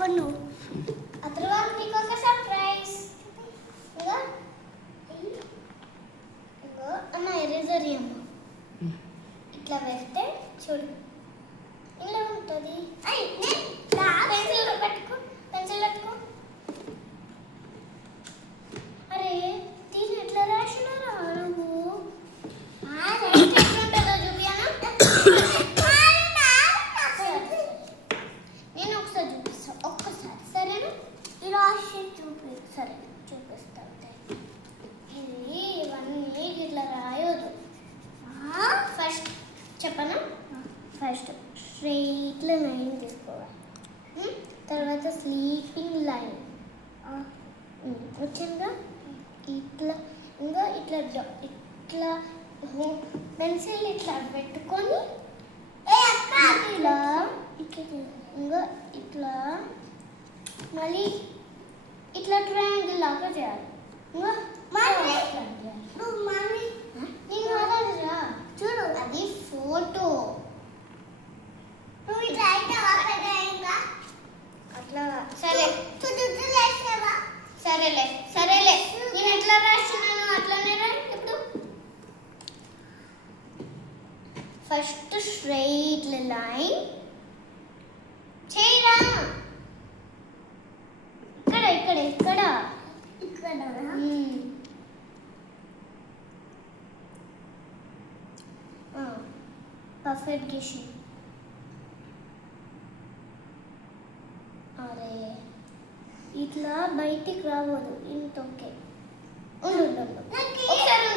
కొను. ఆ తర్వాత నీకు ఒక సర్ప్రైజ్ ఇగో ఇంకో అన్న ఎరేజర్ అమ్మ ఇట్లా పెడితే చూడు. ఇలా ఉంటుంది. పెన్సిల్ పెట్టుకో పెన్సిల్ పెట్టుకో. స్ట్రైట్ లైన్ తీసుకోవాలి. తర్వాత స్లీపింగ్ లైన్ వచ్చిందా? ఇట్లా ఇంకా ఇట్లా ఇట్లా పెన్సిల్ ఇట్లా పెట్టుకొని ఇట్లా ఇంకా ఇట్లా మళ్ళీ ఇట్లా ట్రయాంగిల్ లాగా చేయాలి. ఇంకా మళ్ళీ? ఇట్లా చేయాలి. నువ్వు మమ్మీ నేను అడగదురా చూడు అది ఫోటో నువ్వు ఇట్లా అయితావా పెద్ద ఇంకా అట్లా సరే చుట్టూ లేసావా సరేలే సరేలే. నేను ఎట్లా రాస్తున్నాను అట్లానే రా ఇప్పుడు ఫస్ట్ స్ట్రైట్ లైన్ చేయరా? ఇక్కడ ఇక్కడ ఇక్కడ. ఇక్కడ? పర్ఫెక్ట్ గేషన్ అరే. ఇట్లా బయటికి రావద్దు ఇంత ఓకే.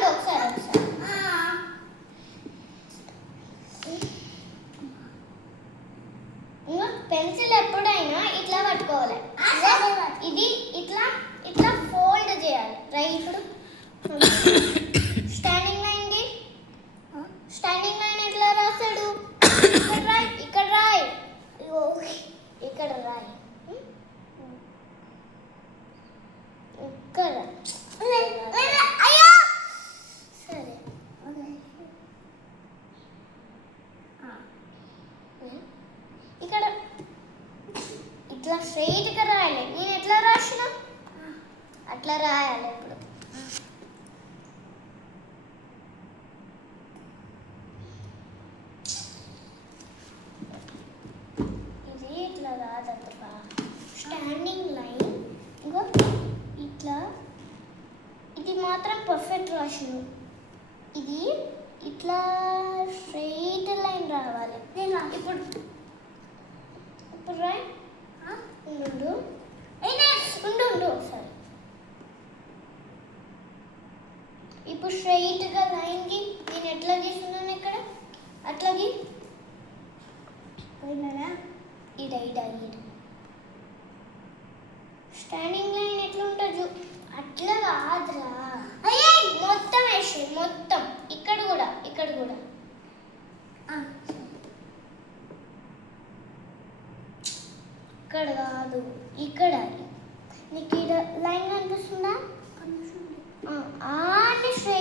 ఒకసారి పెన్సిల్ ఎప్పుడైనా ఇట్లా పట్టుకోవాలి. ఇది ఇట్లా ఇట్లా ఫోల్డ్ చేయాలి. రైట్ ఇప్పుడు standing line the. Standing line ఎట్లా రాస్తాడు ఇక్కడ రాయ్ ఇక్కడ రాయ్ ఇగో, ఇక్కడ రాయ్ ఇక్కడ అయ్యో సరే ఇక్కడ ఇట్లా straight రాయలే. నేను ఎట్లా రాసిన? అట్లా రాయాలి ఇప్పుడు. ఇది ఇట్లా రాదబ్బా స్టాండింగ్ లైన్ ఇంకో ఇట్లా. ఇది మాత్రం పర్ఫెక్ట్ రాసిన ఇది ఇట్లా స్ట్రైట్ లైన్ రావాలి. నేను ఇప్పుడు ఇప్పుడు రాయ్ ఉండు ఉండు ఉండు ఒకసారి ఇప్పుడు లైన్కి నేను ఎట్లా గీస్తున్నాను ఇక్కడ? అట్లా గీ పోయినారా ఇడ ఇడ ఇడ స్టాండింగ్ లైన్ ఎట్లా ఉంటుంది చూ? అట్లా కాదురా. అయ్యే మొత్తం వేసి మొత్తం. ఇక్కడ కూడా ఇక్కడ కూడా. ఇక్కడ కాదు ఇక్కడ. నీకు ఇక్కడ లైన్ కనిపిస్తుందా? లైన్